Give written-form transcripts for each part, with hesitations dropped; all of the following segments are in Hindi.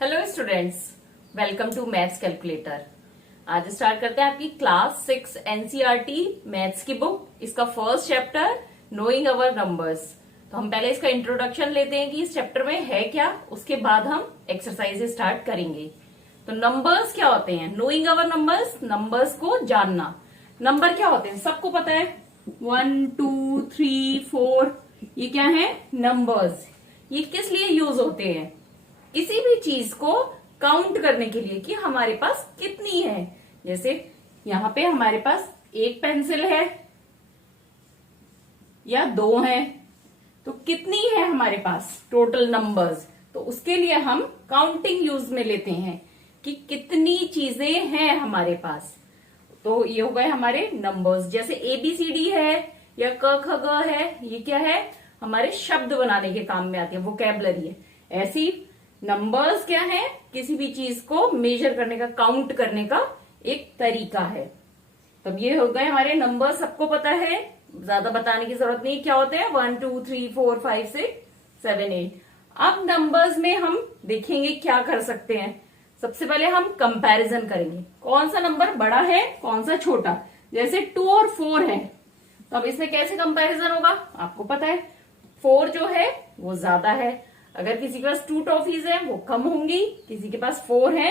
Hello students, welcome to maths calculator. आज स्टार्ट करते हैं आपकी क्लास 6 एनसीईआरटी मैथ्स की बुक। इसका first chapter knowing our numbers. तो हम पहले इसका इंट्रोडक्शन लेते हैं कि इस चैप्टर में है क्या, उसके बाद हम एक्सरसाइज स्टार्ट करेंगे। तो नंबर्स क्या होते हैं? नोइंग अवर नंबर्स, नंबर्स को जानना। नंबर क्या होते हैं सबको पता है, 1 2 3 4, ये क्या है? नंबर्स। ये किस लिए यूज होते हैं? किसी भी चीज को काउंट करने के लिए कि हमारे पास कितनी है। जैसे यहां पे हमारे पास एक पेंसिल है या दो है, तो कितनी है हमारे पास टोटल नंबर्स। तो उसके लिए हम काउंटिंग यूज में लेते हैं कि कितनी चीजें हैं हमारे पास। तो ये हो गए हमारे नंबर्स। जैसे ABCD है या क ख ग है, ये क्या है? हमारे शब्द बनाने के काम में आती है, वोकैबुलरी है। ऐसी नंबर्स क्या है? किसी भी चीज को मेजर करने का, काउंट करने का एक तरीका है। तब ये हो गए हमारे नंबर, सबको पता है, ज्यादा बताने की जरूरत नहीं। क्या होते हैं? 1 2 3 4 5 6 7 8। अब नंबर्स में हम देखेंगे क्या कर सकते हैं। सबसे पहले हम कंपैरिजन करेंगे, कौन सा नंबर बड़ा है, कौन सा छोटा। जैसे 2 और 4 है, तो अब इसमें कैसे कंपैरिजन होगा? आपको पता है 4 जो है वो ज्यादा है। अगर किसी के पास 2 टॉफीज है वो कम होंगी, किसी के पास 4 है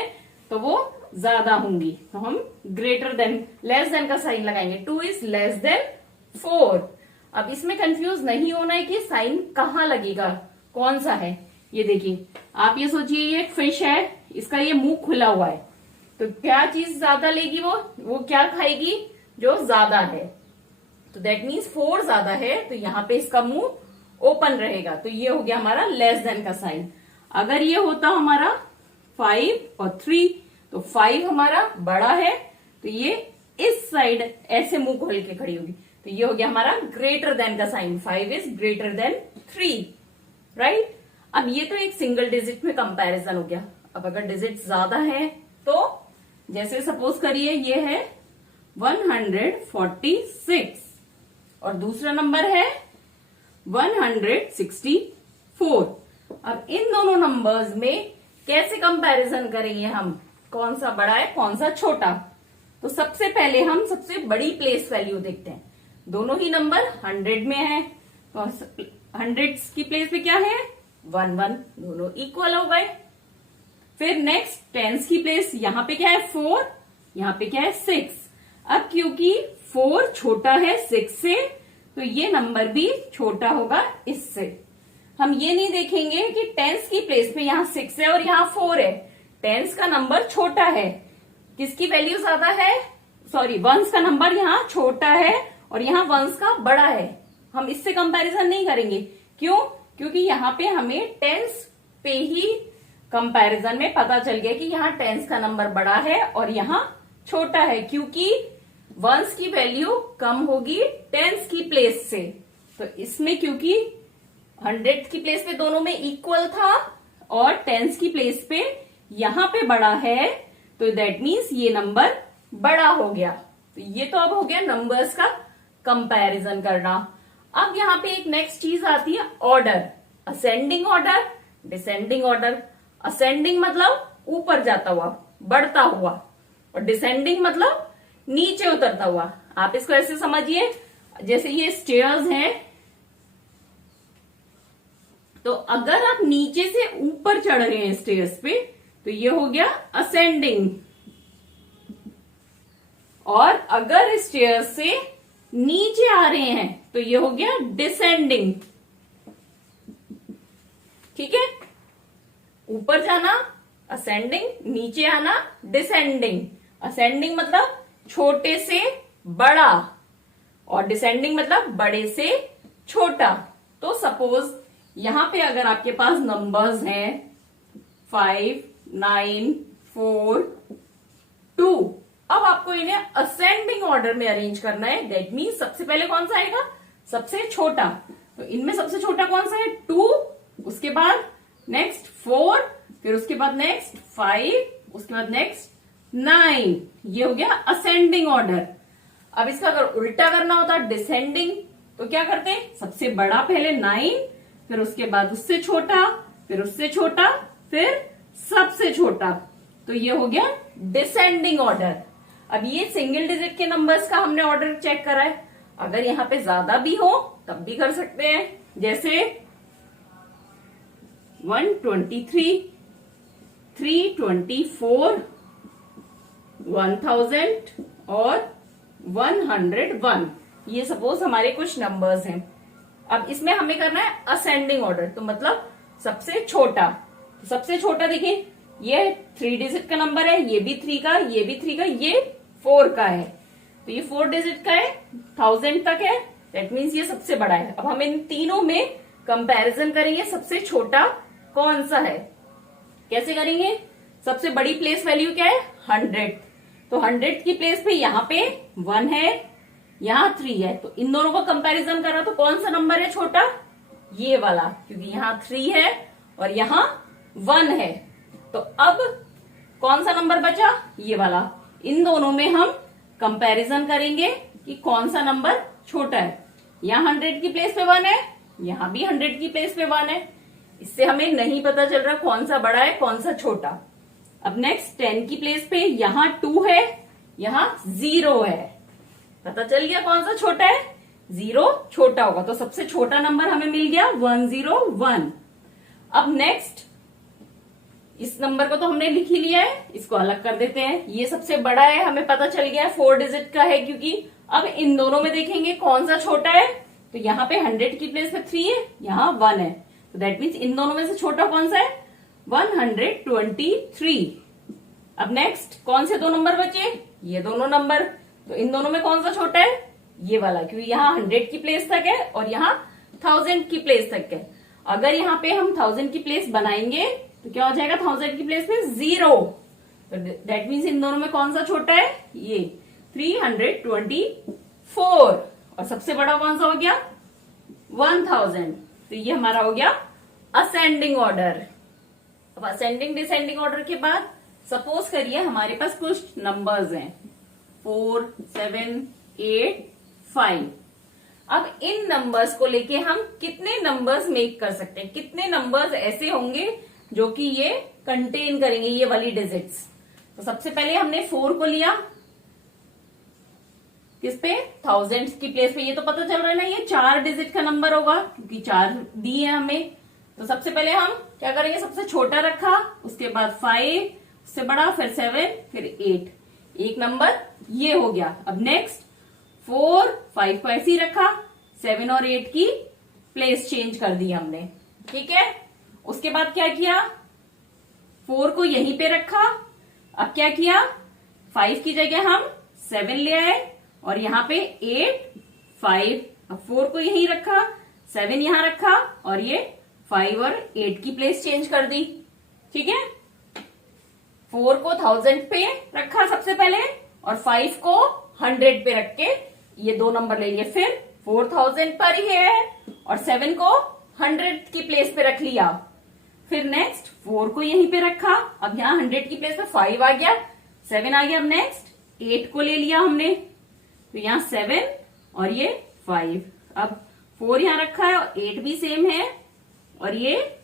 तो वो ज्यादा होंगी। तो हम ग्रेटर देन, लेस देन का साइन लगाएंगे। 2 इज लेस देन 4। अब इसमें कंफ्यूज नहीं होना है कि साइन कहाँ लगेगा, कौन सा है। ये देखिए, आप ये सोचिए ये एक फिश है, इसका ये मुंह खुला हुआ है, तो क्या चीज ज्यादा लेगी? वो क्या खाएगी? जो ज्यादा है। तो दैट मीन्स 4 ज्यादा है, तो यहाँ पे इसका मुंह ओपन रहेगा। तो ये हो गया हमारा लेस देन का साइन। अगर ये होता हमारा 5 और 3, तो 5 हमारा बड़ा है, तो ये इस साइड ऐसे मुंह खोल के खड़ी होगी। तो ये हो गया हमारा ग्रेटर देन का sign. 5 is greater than 3, right. अब ये तो एक सिंगल डिजिट में कंपैरिजन हो गया। अब अगर डिजिट ज्यादा है तो जैसे सपोज करिए ये है 146 और दूसरा नंबर है 164। अब इन दोनों नंबर्स में कैसे कंपैरिजन करेंगे हम, कौन सा बड़ा है कौन सा छोटा। तो सबसे पहले हम सबसे बड़ी प्लेस वैल्यू देखते हैं। दोनों ही नंबर 100 में है, तो 100 की प्लेस पे क्या है? 1 1, दोनों इक्वल हो गए। फिर नेक्स्ट टेंस की प्लेस, यहां पे क्या है? 4, यहां पे क्या है? 6। अब क्योंकि 4 छोटा है 6 से, तो ये नंबर भी छोटा होगा इससे। हम ये नहीं देखेंगे कि टेंस की प्लेस पे यहां 6 है और यहां 4 है। टेंस का नंबर छोटा है, किसकी वैल्यू ज्यादा है? सॉरी, वंस का नंबर यहां छोटा है और यहां वंस का बड़ा है। हम इससे कंपैरिजन नहीं करेंगे। क्यों? क्योंकि यहां पे हमें टेंस पे ही कंपैरिजन में पता चल गया कि यहां टेंस का नंबर बड़ा है और यहां छोटा है, क्योंकि वंस की वैल्यू कम होगी टेंस की प्लेस से। तो इसमें क्योंकि 100 की प्लेस पे दोनों में इक्वल था और टेंस की प्लेस पे यहां पे बड़ा है, तो दैट मीन्स ये नंबर बड़ा हो गया। तो ये तो अब हो गया नंबर्स का कंपैरिजन करना। अब यहां पे एक नेक्स्ट चीज आती है order, ascending order, descending order. Ascending मतलब ऊपर जाता हुआ, बढ़ता हुआ, और डिसेंडिंग मतलब नीचे उतरता हुआ। आप इसको ऐसे समझिए, जैसे ये स्टेयर्स हैं, तो अगर आप नीचे से ऊपर चढ़ रहे हैं स्टेयर्स पे, तो ये हो गया असेंडिंग। और अगर स्टेयर्स से नीचे आ रहे हैं तो ये हो गया डिसेंडिंग। ठीक है, ऊपर जाना असेंडिंग, नीचे आना डिसेंडिंग। असेंडिंग मतलब छोटे से बड़ा और डिसेंडिंग मतलब बड़े से छोटा। तो सपोज यहां पे अगर आपके पास नंबर्स हैं 5 9 4 2, अब आपको इन्हें असेंडिंग ऑर्डर में अरेंज करना है। दैट मीन्स सबसे पहले कौन सा आएगा? सबसे छोटा। तो इनमें सबसे छोटा कौन सा है? 2, उसके बाद नेक्स्ट 4, फिर उसके बाद नेक्स्ट 5, उसके बाद नेक्स्ट 9। ये हो गया असेंडिंग ऑर्डर। अब इसका अगर उल्टा करना होता डिसेंडिंग, तो क्या करते? सबसे बड़ा पहले 9, फिर उसके बाद उससे छोटा, फिर उससे छोटा, फिर सबसे छोटा। तो ये हो गया डिसेंडिंग ऑर्डर। अब ये सिंगल डिजिट के नंबर्स का हमने ऑर्डर चेक करा है। अगर यहां पे ज्यादा भी हो तब भी कर सकते हैं, जैसे 123, 324, 1000 और 101। ये सपोज हमारे कुछ नंबर्स हैं। अब इसमें हमें करना है असेंडिंग ऑर्डर, तो मतलब सबसे छोटा। तो सबसे छोटा देखिए, ये 3 डिजिट का नंबर है, ये भी 3 का, ये भी 3 का, ये 4 का है। तो ये 4 डिजिट का है, 1000 तक है, दैट मीन्स ये सबसे बड़ा है। अब हम इन तीनों में कंपैरिजन करेंगे, सबसे छोटा कौन सा है। कैसे करेंगे? सबसे बड़ी प्लेस वैल्यू क्या है? 100। तो 100 की प्लेस पे यहाँ पे 1 है, यहाँ 3 है। तो इन दोनों को कंपैरिजन करा तो कौन सा नंबर है छोटा? ये वाला, क्योंकि यहाँ 3 है और यहाँ 1 है। तो अब कौन सा नंबर बचा? ये वाला। इन दोनों में हम कंपैरिजन करेंगे कि कौन सा नंबर छोटा है। यहाँ 100 की प्लेस पे 1 है, यहाँ भी 100 की प्लेस पे 1 है। इससे हमें नहीं पता चल रहा कौन सा बड़ा है कौन सा छोटा। अब नेक्स्ट 10 की प्लेस पे यहाँ 2 है, यहाँ 0 है। पता चल गया कौन सा छोटा है? 0 छोटा होगा। तो सबसे छोटा नंबर हमें मिल गया 101। अब नेक्स्ट इस नंबर को तो हमने लिख ही लिया है, इसको अलग कर देते हैं। ये सबसे बड़ा है, हमें पता चल गया 4 डिजिट का है, क्योंकि अब इन दोनों में देखेंगे कौन सा छोटा है। तो यहाँ पे 100 की प्लेस पे 3 है, यहाँ 1 है। तो दैट मीन्स इन दोनों में से छोटा कौन सा है? 123। अब नेक्स्ट कौन से 2 नंबर बचे? ये दोनों नंबर। तो इन दोनों में कौन सा छोटा है? ये वाला, क्योंकि यहाँ 100 की प्लेस तक है और यहाँ 1000 की प्लेस तक है। अगर यहाँ पे हम 1000 की प्लेस बनाएंगे तो क्या हो जाएगा? 1000 की प्लेस में 0। तो दैट मीन्स इन दोनों में कौन सा छोटा है? ये 324। और सबसे बड़ा कौन सा हो गया? 1000। तो ये हमारा हो गया असेंडिंग ऑर्डर। अब असेंडिंग डिसेंडिंग ऑर्डर के बाद सपोज करिए हमारे पास कुछ नंबर्स हैं 4, 7, 8, 5। अब इन नंबर्स को लेके हम कितने नंबर्स मेक कर सकते हैं? कितने नंबर्स ऐसे होंगे जो कि ये कंटेन करेंगे ये वाली डिजिट्स? तो सबसे पहले हमने 4 को लिया, किस पे? 1000 की प्लेस पे। ये तो पता चल रहा है ना, ये 4 डिजिट का नंबर होगा, क्योंकि 4 दिए हैं हमें। तो सबसे पहले हम क्या करेंगे? सबसे छोटा रखा, उसके बाद 5, उससे बड़ा, फिर 7, फिर 8। एक नंबर ये हो गया। अब नेक्स्ट 4, 5 को ऐसे ही रखा, 7 और 8 की प्लेस चेंज कर दी हमने, ठीक है। उसके बाद क्या किया? 4 को यहीं पे रखा। अब क्या किया? 5 की जगह हम 7 ले आए और यहाँ पे 8, 5। अब 4 को यहीं रखा, 7 यहां रखा और ये 5 और 8 की प्लेस चेंज कर दी, ठीक है। 4 को 1000 पे रखा सबसे पहले और 5 को 100 पे रख के ये 2 नंबर ले लिए। फिर 4000 पर ही है और 7 को 100 की प्लेस पे रख लिया। फिर नेक्स्ट 4 को यहीं पे रखा, अब यहाँ 100 की प्लेस पे 5 आ गया, 7 आ गया। अब नेक्स्ट 8 को ले लिया हमने, तो यहाँ 7 और ये 5। अब 4 यहाँ रखा है और 8 भी सेम है और ये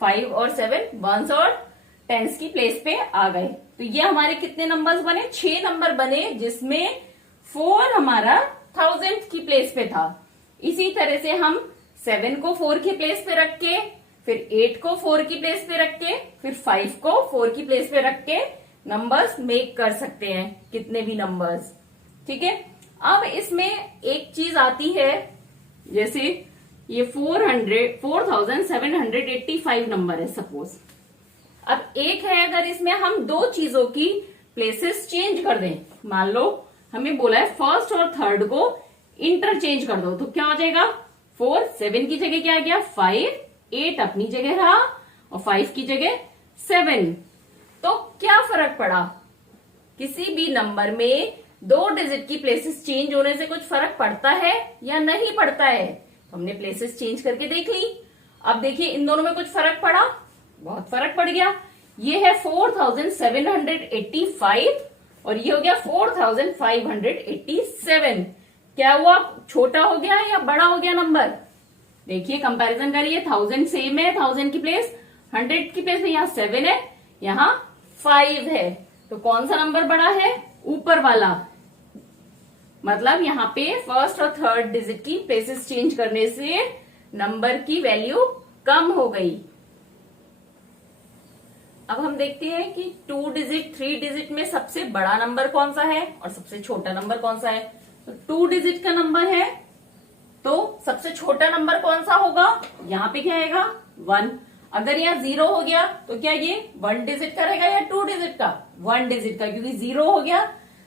5 और 7 वंस और टेंस की प्लेस पे आ गए। तो ये हमारे कितने नंबर्स बने? 6 नंबर बने, जिसमें 4 हमारा 1000 की प्लेस पे था। इसी तरह से हम 7 को 4 की प्लेस पे रख के, फिर 8 को 4 की प्लेस पे रख के, फिर 5 को 4 की प्लेस पे रख के नंबर्स मेक कर सकते हैं, कितने भी नंबर्स, ठीक है। अब इसमें एक चीज आती है, जैसे ये 4785 नंबर है सपोज। अब एक है, अगर इसमें हम 2 चीजों की प्लेसेस चेंज कर दें, मान लो हमें बोला है फर्स्ट और थर्ड को इंटरचेंज कर दो, तो क्या हो जाएगा? 4 7 की जगह क्या आ गया? 5, 8 अपनी जगह रहा और 5 की जगह 7। तो क्या फर्क पड़ा? किसी भी नंबर में 2 डिजिट की प्लेसेस चेंज होने से कुछ फर्क पड़ता है या नहीं पड़ता है? तो हमने प्लेसेस चेंज करके देख ली। अब देखिए इन दोनों में कुछ फर्क पड़ा, बहुत फर्क पड़ गया। ये है 4785 और ये हो गया 4587। क्या हुआ? छोटा हो गया या बड़ा हो गया नंबर? देखिए कंपैरिजन करिए, 1000 सेम है, 1000 की प्लेस 100 की प्लेस में यहाँ 7 है, यहाँ 5 है, तो कौन सा नंबर बड़ा है? ऊपर वाला। मतलब यहाँ पे फर्स्ट और थर्ड डिजिट की प्लेसेस चेंज करने से नंबर की वैल्यू कम हो गई। अब हम देखते हैं कि 2 डिजिट 3 डिजिट में सबसे बड़ा नंबर कौन सा है और सबसे छोटा नंबर कौन सा है। तो 2 डिजिट का नंबर है, तो सबसे छोटा नंबर कौन सा होगा? यहाँ पे क्या आएगा? 1। अगर यहाँ 0 हो गया तो क्या ये 1 डिजिट का रहेगा या 2 डिजिट का? 1 डिजिट का, क्योंकि 0 हो गया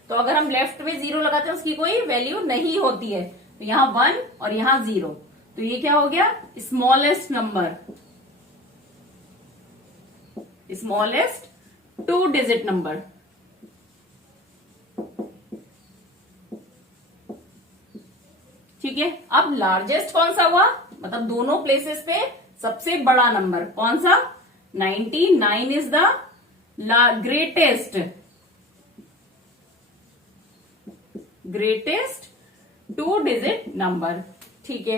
तो अगर हम लेफ्ट में 0 लगाते हैं उसकी कोई वैल्यू नहीं होती है। तो यहाँ 1 और यहाँ 0, तो ये क्या हो गया? Smallest number, smallest 2 digit number. ठीक है, अब लार्जेस्ट कौन सा हुआ? मतलब दोनों प्लेसेस पे सबसे बड़ा नंबर कौन सा? 99 is the greatest 2 digit number. ठीक है,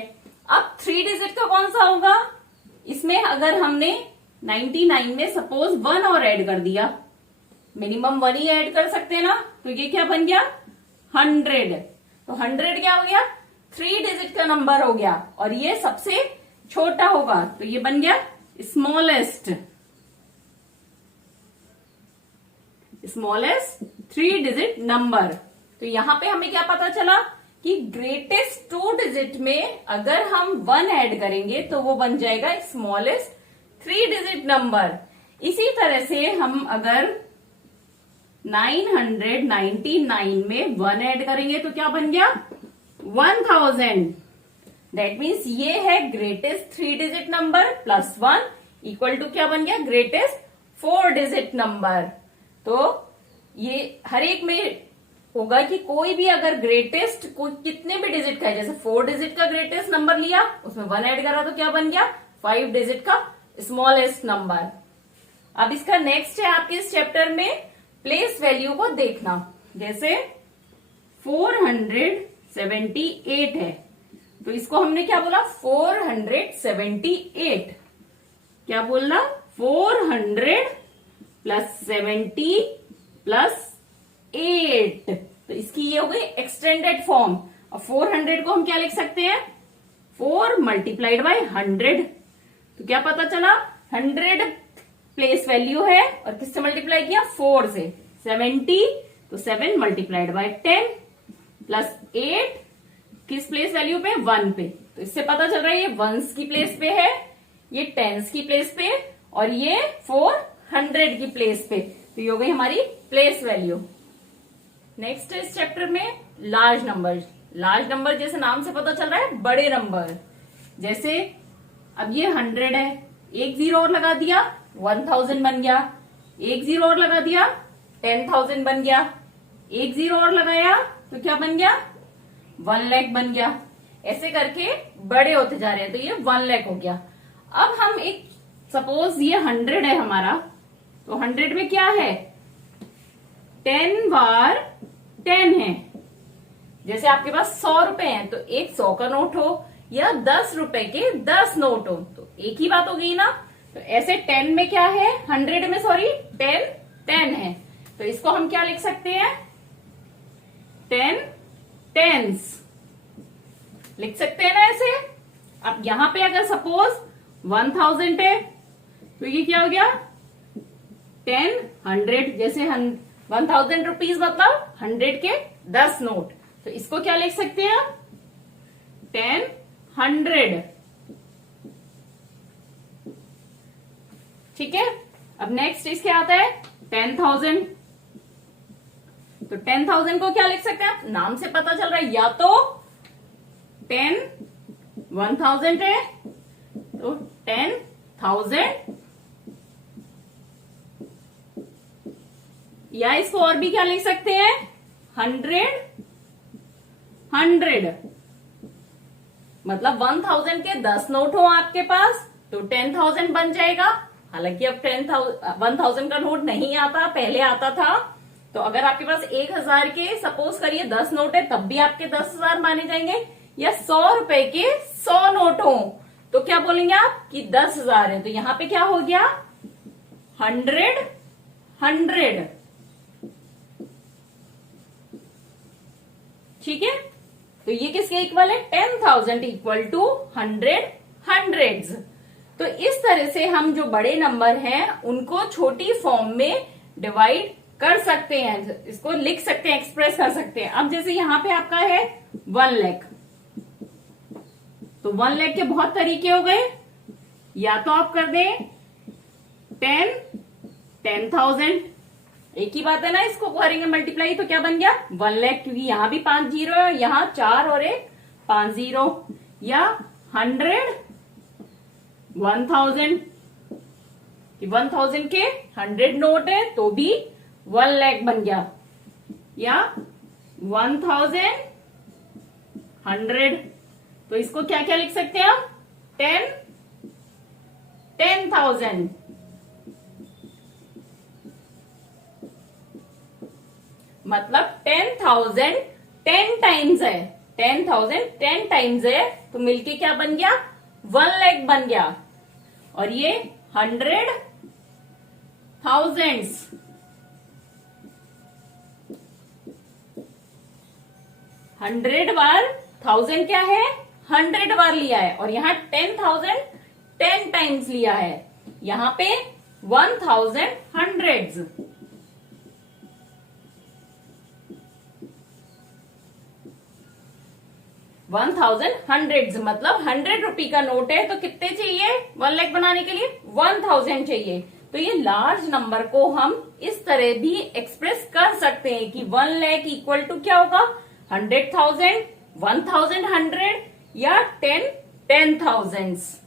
अब 3 डिजिट का कौन सा होगा? इसमें अगर हमने 99 में सपोज 1 और ऐड कर दिया, मिनिमम 1 ही ऐड कर सकते हैं ना, तो ये क्या बन गया? 100। तो 100 क्या हो गया? 3 डिजिट का नंबर हो गया और ये सबसे छोटा होगा, तो ये बन गया स्मॉलेस्ट 3 डिजिट नंबर। तो यहां पे हमें क्या पता चला कि ग्रेटेस्ट 2 डिजिट में अगर हम 1 ऐड करेंगे तो वो बन जाएगा स्मॉलेस्ट 3 डिजिट नंबर। इसी तरह से हम अगर 999 में 1 ऐड करेंगे तो क्या बन गया? 1000। दैट मीन्स ये है greatest 3 digit number plus 1 equal to क्या बन गया? Greatest 4 digit number. तो ये हर एक में होगा कि कोई भी अगर ग्रेटेस्ट कोई कितने भी डिजिट का है, जैसे 4 डिजिट का ग्रेटेस्ट नंबर लिया, उसमें 1 ऐड करा तो क्या बन गया? 5 डिजिट का स्मॉलेस्ट नंबर। अब इसका नेक्स्ट है आपके इस चैप्टर में प्लेस वैल्यू को देखना। जैसे 478 है, तो इसको हमने क्या बोला? 478। क्या बोलना? 400 प्लस 70 प्लस 8। तो इसकी ये हो गई एक्सटेंडेड फॉर्म। और 400 को हम क्या लिख सकते हैं? 4 मल्टीप्लाइड बाय 100। तो क्या पता चला? 100 प्लेस वैल्यू है और किससे मल्टीप्लाई किया? 4 से। 70 तो 7 मल्टीप्लाइड बाय 10 प्लस 8 किस प्लेस वैल्यू पे? 1 पे। तो इससे पता चल रहा है ये 1s की प्लेस पे है, ये 10s की प्लेस पे और ये 400 की प्लेस पे। तो ये हो गई हमारी प्लेस वैल्यू। नेक्स्ट इस चैप्टर में लार्ज नंबर। लार्ज नंबर जैसे नाम से पता चल रहा है बड़े नंबर। जैसे अब ये 100 है, एक 0 और लगा दिया 1000 बन गया, एक 0 और लगा दिया 10,000 बन गया, एक 0 और लगाया तो क्या बन गया? 1 लाख बन गया। ऐसे करके बड़े होते जा रहे हैं, तो ये 1 लाख हो गया। अब हम एक सपोज ये 100 है हमारा, तो 100 में क्या है? 10 बार 10 है। जैसे आपके पास 100 रुपए हैं तो एक 100 का नोट हो या 10 रुपए के 10 नोट हो, तो एक ही बात हो गई ना। तो ऐसे 10 में क्या है? 100 में 10 है, तो इसको हम क्या लिख सकते हैं? 10 टेंस लिख सकते हैं ना ऐसे। अब यहां पे अगर सपोज 1000 है तो ये क्या हो गया? 10 100। जैसे 1000 रुपीज मतलब 100 के 10 नोट, तो इसको क्या लिख सकते हैं? 10 100। ठीक है, अब नेक्स्ट इसके आता है 10,000। तो 10,000 को क्या लिख सकते हैं? नाम से पता चल रहा है या तो 10 1000 है तो 10,000, या इसको और भी क्या लिख सकते हैं? 100 100। मतलब 1000 के 10 नोट हो आपके पास तो 10,000 बन जाएगा। हालांकि अब 1000 का नोट नहीं आता, पहले आता था। तो अगर आपके पास 1000 के सपोज करिए 10 नोट है तब भी आपके 10,000 माने जाएंगे, या 100 रुपए के 100 नोट हो तो क्या बोलेंगे आप कि 10,000 है, तो यहां पे क्या हो गया 100 100। ठीक है, तो ये किसके इक्वल है 10,000 इक्वल टू 100 हंड्रेड्स। तो इस तरह से हम जो बड़े नंबर हैं उनको छोटी फॉर्म में डिवाइड कर सकते हैं, इसको लिख सकते हैं, एक्सप्रेस कर सकते हैं। अब जैसे यहां पे आपका है 1 लाख, तो 1 लाख के बहुत तरीके हो गए। या तो आप कर दें 10,000, एक ही बात है ना, इसको करेंगे मल्टीप्लाई तो क्या बन गया 1 लाख, क्योंकि यहां भी 5 जीरो है, यहां 4 और एक 5 जीरो। या 100 1000, 1000 के 100 नोट है तो भी 1 लाख बन गया। या 1100, तो इसको क्या क्या लिख सकते हैं हम 10,000। मतलब 10,000 10 टाइम्स है, 10,000 10 टाइम्स है, तो मिलके क्या बन गया 1 लाख बन गया। और ये 100 थाउजेंड्स, 100 बार 1000 क्या है 100 बार लिया है, और यहां 10,000 10 टाइम्स लिया है, यहां पे 1000 हंड्रेड्स। 1000 हंड्रेड्स मतलब 100 रुपए का नोट है, तो कितने चाहिए 1 लाख बनाने के लिए 1000 चाहिए। तो ये लार्ज नंबर को हम इस तरह भी एक्सप्रेस कर सकते हैं कि 1 लाख इक्वल टू क्या होगा 100,000, 1100 या 10,000।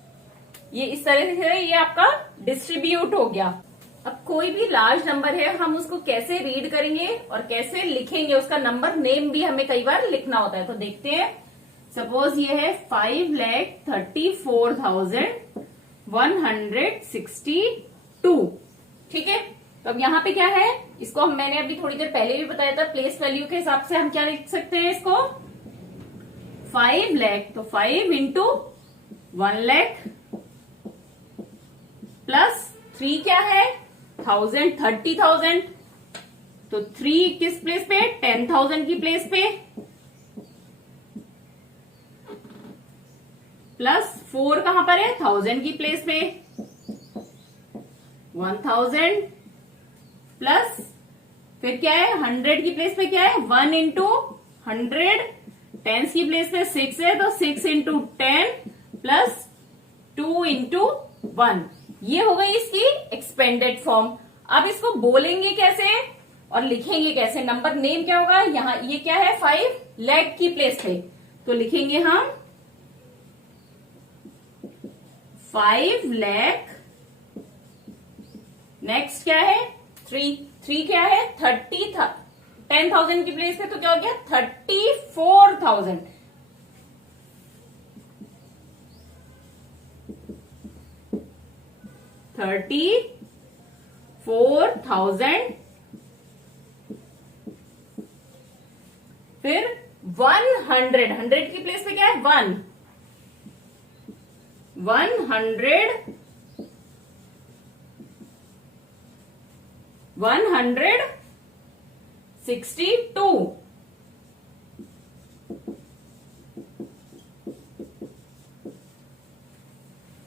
ये इस तरह से ये आपका डिस्ट्रीब्यूट हो गया। अब कोई भी लार्ज नंबर है, हम उसको कैसे रीड करेंगे और कैसे लिखेंगे, उसका नंबर नेम भी हमें कई बार लिखना होता है। तो देखते हैं, सपोज ये है 5,34,162। ठीक है, तो अब यहाँ पे क्या है, इसको मैंने अभी थोड़ी देर पहले भी बताया था, प्लेस वैल्यू के हिसाब से हम क्या लिख सकते हैं इसको 5 लाख, तो 5 इंटू 1 लाख प्लस 3 क्या है 1000 30,000, तो 3 किस प्लेस पे 10,000 की प्लेस पे, प्लस 4 कहां पर है 1000 की प्लेस पे, 1000 प्लस फिर क्या है 100 की प्लेस पे क्या है 1 इंटू 100, टेंस की प्लेस पे 6 है तो 6 इंटू 10 प्लस 2 इंटू 1। ये हो गई इसकी एक्सपेंडेड फॉर्म। अब इसको बोलेंगे कैसे और लिखेंगे कैसे, नंबर नेम क्या होगा, यहां ये क्या है 5 लाख की प्लेस पे, तो लिखेंगे हम 5 लाख, नेक्स्ट क्या है 3 क्या है 10,000 की प्लेस पे, तो क्या हो गया 34,000। फिर 100 की प्लेस पे क्या है 100, 162,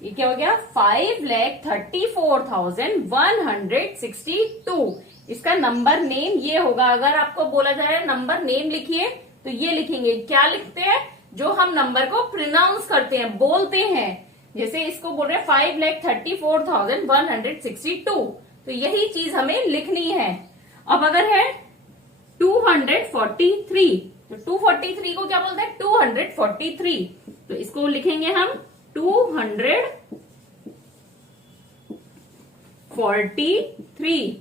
ये क्या हो गया 5,34,162। इसका नंबर नेम ये होगा। अगर आपको बोला जाए नंबर नेम लिखिए तो ये लिखेंगे, क्या लिखते हैं जो हम नंबर को प्रोनाउंस करते हैं, बोलते हैं। जैसे इसको बोल रहे हैं 5,34,162, तो यही चीज हमें लिखनी है। अब अगर है 243, तो 243 को क्या बोलते हैं 243, तो इसको लिखेंगे हम 243।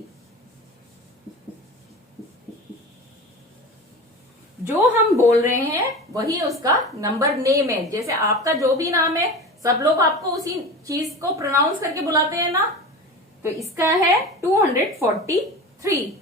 जो हम बोल रहे हैं वही उसका नंबर नेम है। जैसे आपका जो भी नाम है सब लोग आपको उसी चीज को प्रोनाउंस करके बुलाते हैं ना, तो इसका है 243।